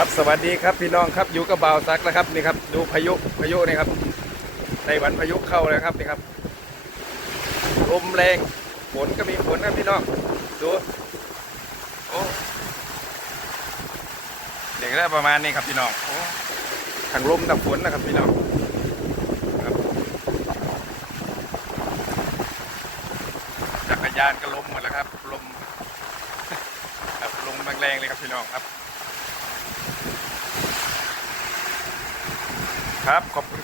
ครับสวัสดีครับพี่น้องครับอยู่กับบ่าวซักแล้วครับนี่ครับดูพายุนี่ครับไต้หวันพายุเข้าเลยครับนี่ครับลมแรงฝนก็มีฝนนะพี่น้องดูโอ้เด็กได้ประมาณนี้ครับพี่น้องโอ้ทั้งลมทั้งฝนนะครับพี่น้องครับจักรยานก็ลมหมดแล้วครับลมครับลมแรงๆเลยครับพี่น้องครับครับขอบคุณ